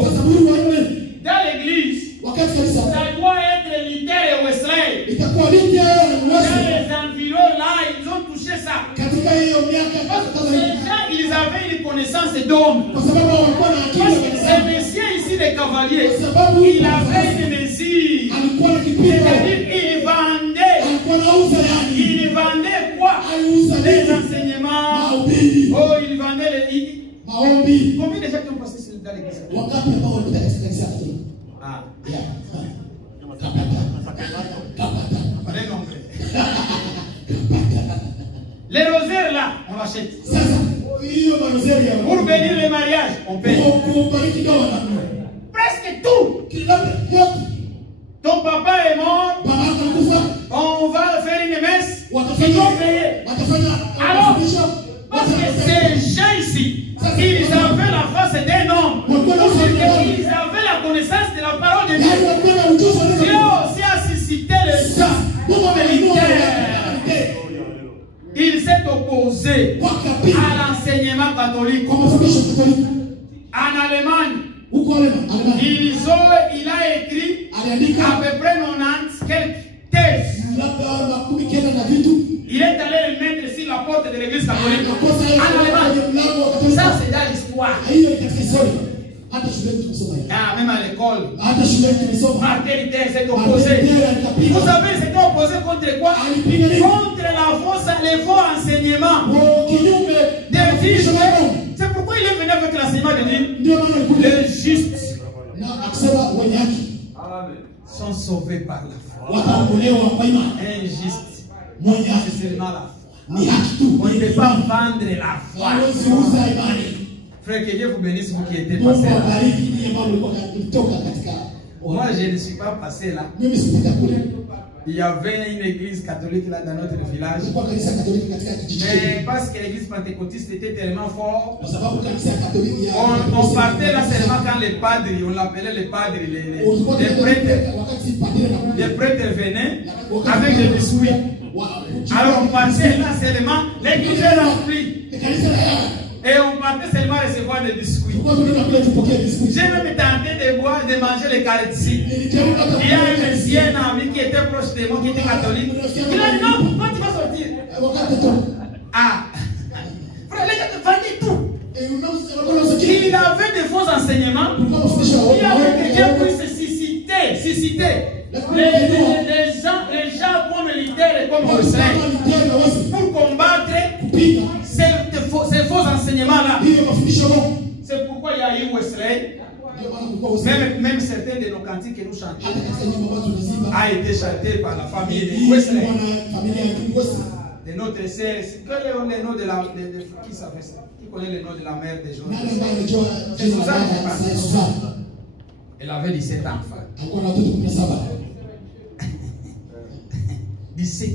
dans l'église, ça doit être Luther et Wesley. Dans les environs là, ils ont touché ça. Parce que ces gens, ils avaient une connaissance d'homme. Parce que ces messieurs ici, les cavaliers, il avait une mesure. C'est-à-dire qu'ils vendaient. Ils vendaient quoi? Les enseignements. Oh, ils vendaient les... Combien de gens qui ont passé dans l'église? Ah. Les rosaires là, on l'achète. Pour bénir les mariages, on paye. Presque tout. Ton papa est mort. On va faire une messe. Ils vont payer. Alors, parce que ces gens ici, ils avaient la face d'un homme. Ils avaient la connaissance de la parole de Dieu. Dieu aussi a suscité les gens militaires. Il s'est opposé à l'enseignement catholique. En Allemagne, il a écrit à peu près 90 quelques thèses. Il est allé le mettre sur la porte de l'église catholique en Allemagne. Ça, c'est dans l'histoire. Ah, même à l'école. Martin Luther s'est opposé. Vous savez, il s'est opposé contre quoi? Contre les faux enseignements. C'est pourquoi il est venu avec l'enseignement de Dieu. Les justes sont sauvés par la foi. Injustes, c'est seulement la foi. On ne peut pas vendre la foi. Frère, que Dieu vous bénisse, vous qui étiez passés là. Moi, je ne suis pas passé là. Il y avait une église catholique là dans notre village. Mais parce que l'église pentecôtiste était tellement forte, on partait là seulement quand les padres, on l'appelait les padres, les prêtres venaient avec des biscuits. Alors on partait là seulement, l'église est remplie. Et on partait seulement recevoir des biscuits. J'ai même tenté de boire, de manger les caréties. Il y a un monsieur, un ami qui était proche de moi, qui était catholique. Il a dit non, pourquoi tu vas sortir? Ah, frère, les gars te vendaient tout. Il avait des faux enseignements. Il avait que Dieu puisse se susciter. Les gens comme militaires et comme Israël pour combattre ces faux enseignements-là. C'est pourquoi il y a eu Wesley. Même certains de nos cantiques que nous chantons a été chanté par la famille de Wesley. De notre sœur. Quel est le nom de la... qui savait ça? Qui connaît le nom de la mère de Jonas? C'est Suzanne. Elle avait 17 enfants. 17.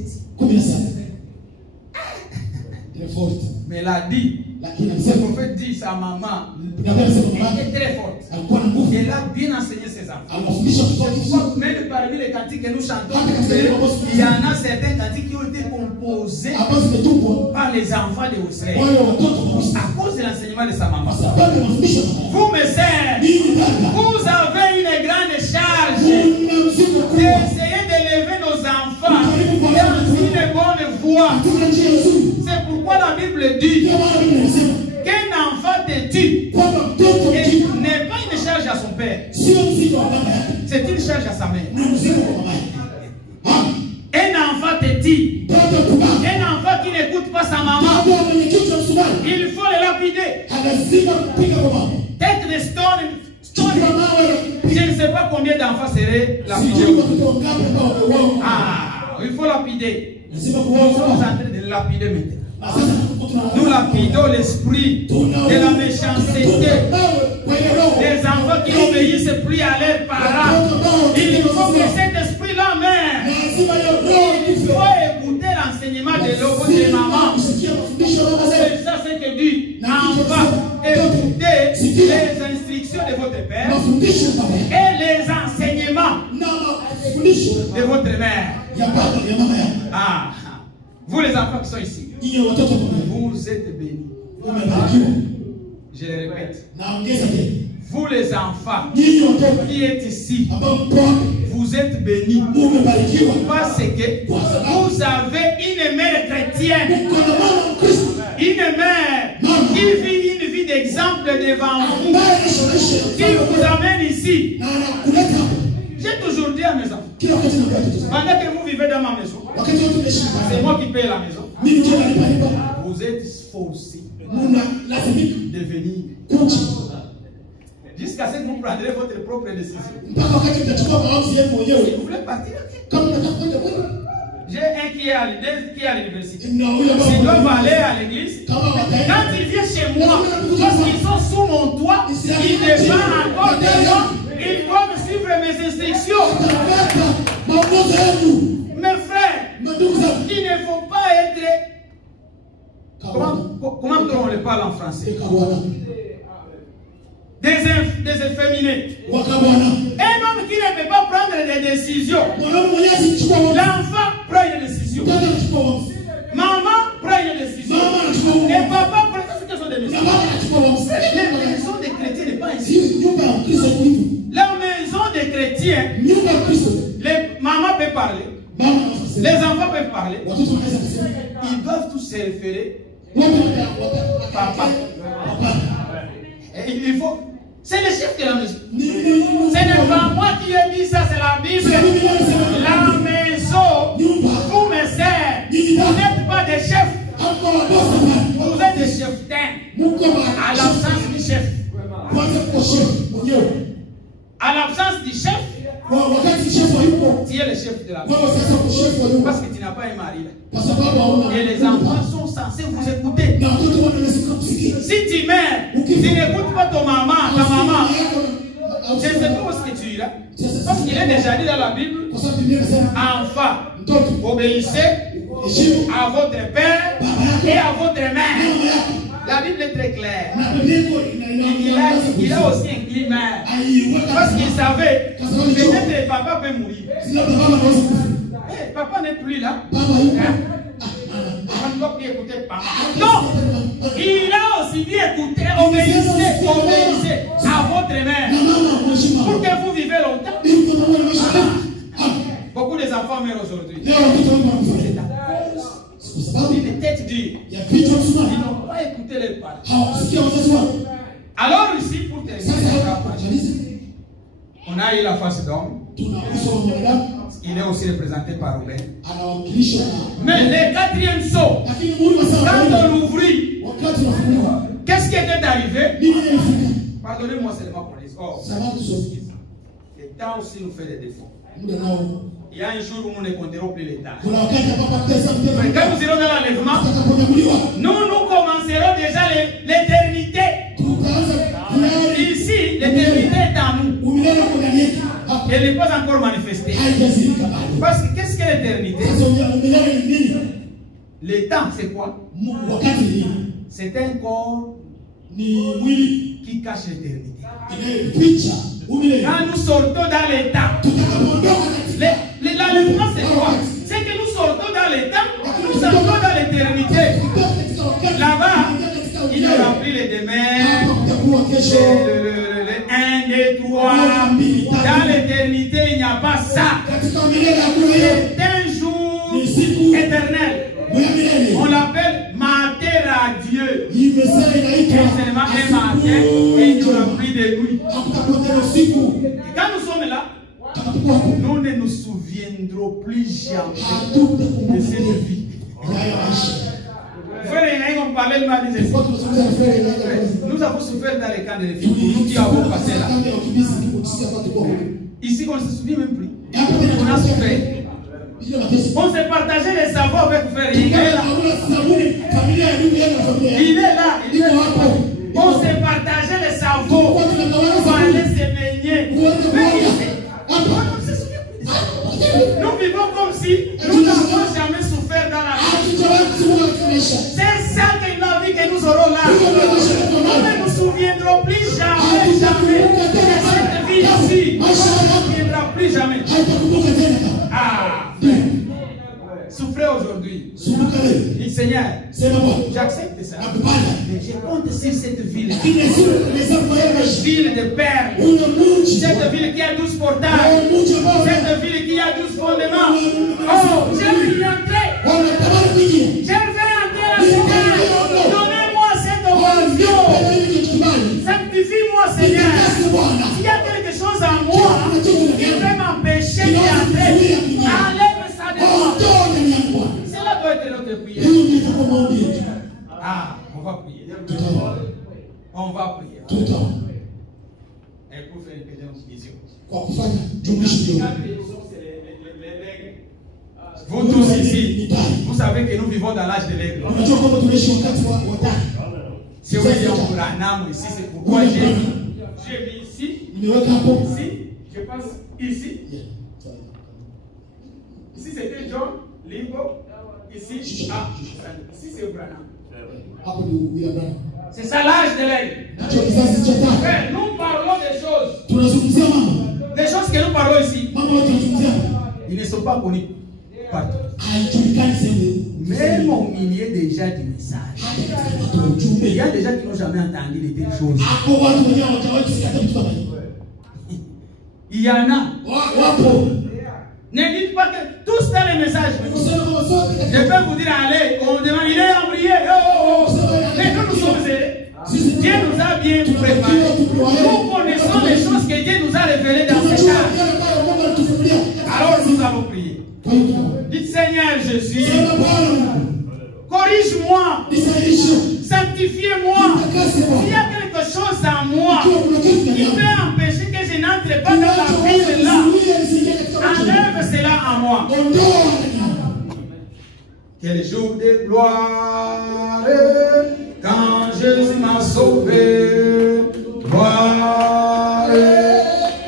Mais elle a dit, le prophète dit, sa maman était très forte. Elle a bien enseigné ses enfants. Même parmi les cantiques que nous chantons, il y en a certains cantiques qui ont été composés par les enfants de Wesley à cause de l'enseignement de sa maman. Vous, mes sœurs, vous avez une grande charge d'essayer d'élever nos enfants dans une bonne voie. C'est pourquoi la Bible dit qu'un enfant têtu n'est pas une charge à son père, c'est une charge à sa mère. Un enfant têtu, un enfant qui n'écoute pas sa maman, il faut le lapider. Take the stone. Je ne sais pas combien d'enfants seraient lapidés. Ah, il faut lapider. Nous sommes en train de lapider maintenant. Nous lapidons l'esprit de la méchanceté. Les enfants qui n'obéissent plus à leurs parents. Il faut que cet esprit-là même, il faut écouter l'enseignement de l'eau de maman. C'est ça ce que dit. Enfant, écoutez les instructions de votre père et les enseignements de votre mère. Ah, vous les enfants qui sont ici, vous êtes bénis. Je le répète. Vous les enfants qui êtes ici, vous êtes bénis. Parce que vous avez une mère chrétienne. Une mère qui vit une vie d'exemple devant vous. Qui vous amène ici. J'ai toujours dit à mes enfants, pendant que vous vivez dans ma maison, c'est moi qui paye la maison. Vous êtes forcés de venir. Jusqu'à ce que vous prendrez votre propre décision. Si vous voulez partir, j'ai un qui est à l'université. S'ils doivent aller à l'église, quand ils viennent chez moi, parce qu'ils sont sous mon toit, ils dépendent encore de moi, ils doivent suivre mes instructions. Mes frères, il ne faut pas être... Comment on le parle en français? Des efféminés. Un homme qui ne peut pas prendre des décisions. L'enfant prend une décision. Maman prend une décision. Et papa prend une décision. La maison des chrétiens n'est pas ici. La maison des chrétiens, les mamans peuvent parler. Les enfants peuvent parler. Ils doivent tous se référer. Papa. Et il faut. C'est le chef de la maison. Ce n'est pas moi qui ai dit ça, c'est la Bible. La maison, vous mes sœurs, vous n'êtes pas des chefs. Vous êtes des chefs à l'absence du chef. À l'absence du chef, tu es le chef de la maison. Parce que tu n'as pas un mari là. Et les enfants sont censés vous écouter. Si tu meurs, tu n'écoutes pas ton maman, ta maman. Je ne sais pas où est-ce que tu iras. Parce qu'il est déjà dit dans la Bible, enfants, obéissez à votre père et à votre mère. La Bible est très claire. Il a aussi un climat. Parce qu'il savait que peut-être papa peut mourir. Papa n'est plus là. On ne doit plus écouter papa. Non! Il a aussi dit écouter, obéissez à votre mère. Pour que vous vivez longtemps. Beaucoup des enfants meurent aujourd'hui. C'est à cause d'une tête dure. Ils n'ont pas écouté les parents. Alors ici, pour terminer, on a eu la face d'homme. Il est aussi représenté par Robin. Mais le quatrième saut, quand on l'ouvrit, qu'est-ce qui était arrivé? Pardonnez-moi seulement pour les corps. Le temps aussi nous fait des défauts. Il y a un jour où nous ne compterons plus les tâches. Mais quand nous irons dans l'enlèvement, nous commencerons déjà l'éternité. Ici, l'éternité est en nous. Elle n'est pas encore manifestée. Parce que qu'est-ce que l'éternité? Le temps, c'est quoi? C'est un corps qui cache l'éternité. Quand nous sortons dans l'état, l'enlèvement c'est quoi? C'est que nous sortons dans l'état, nous sortons dans l'éternité. Là-bas, il a rempli les demeures, le 1, 2, 3. Dans l'éternité, il n'y a pas ça. C'est un jour éternel. On l'appelle mater à Dieu. Et seulement un matin, et il nous remplit de nuit. Quand nous sommes là, nous ne nous souviendrons plus jamais de cette vie. Frère, on parlait de ma vie. Nous avons souffert dans les camps de filles. Nous qui avons passé là. Ici, on ne se souvient même plus. On a souffert. On s'est partagé les savoirs avec frère. Il est là. Il est là. On s'est partagé les savoirs. On allait se baigner. Nous vivons comme si nous n'avons jamais souffert dans la vie. C'est ça que la vie que nous aurons là. Nous ne nous souviendrons plus jamais de cette vie ici. On ne se souviendra plus jamais. Ah, souffrez aujourd'hui. Dis Seigneur, j'accepte ça. Mais je compte sur cette ville. Ville de perles. Cette ville qui a 12 portails. Cette ville qui a 12 fondements. Oh, je vais y entrer. Je vais entrer à Seigneur. Donnez-moi cette occasion. Sanctifie-moi, Seigneur. S'il y a quelque chose en moi qui peut m'empêcher d'y entrer, enlève ça de moi. Cela doit être notre prière. Ah, on va prier. On va prier. Et pour faire une petite vision. Vous tous ici, vous savez que nous vivons dans l'âge de l'aigle. C'est William Branham ici, c'est pourquoi j'ai mis ici, ici, je pense ici. Ici c'était John, Limbo, ici, ici c'est Branham. C'est ça l'âge de l'aigle. Nous parlons des choses que nous parlons ici. Ils ne sont pas connus partout. Même au milieu déjà du message, il y a des gens qui n'ont jamais entendu de telles choses. Il y en a. Ne dites pas que tous dans les messages. Je peux vous dire, allez, on demande, il est embrouillé. Mais quand nous sommes zélés, Dieu nous a bien préparé. Nous connaissons les choses que Dieu nous a révélées dans ces cas. Alors nous allons prier. Dites Seigneur Jésus, corrige-moi, sanctifie-moi. S'il y a quelque chose en moi qui peut empêcher que je n'entre n'entre pas dans ma vie de là. Enlève cela en moi. Quel jour de gloire quand Jésus m'a sauvé. Gloire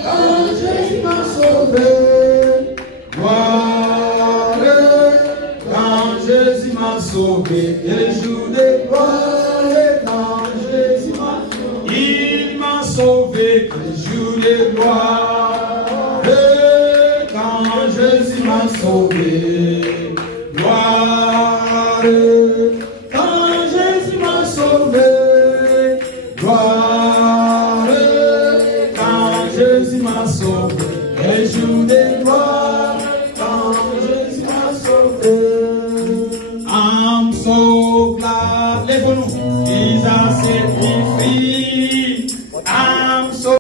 quand Jésus m'a sauvé. Gloire quand Jésus m'a sauvé. Quel jour de gloire quand Jésus m'a sauvé. Il m'a sauvé. Quel jour de gloire quand Jésus m'a sauvé. Gloire.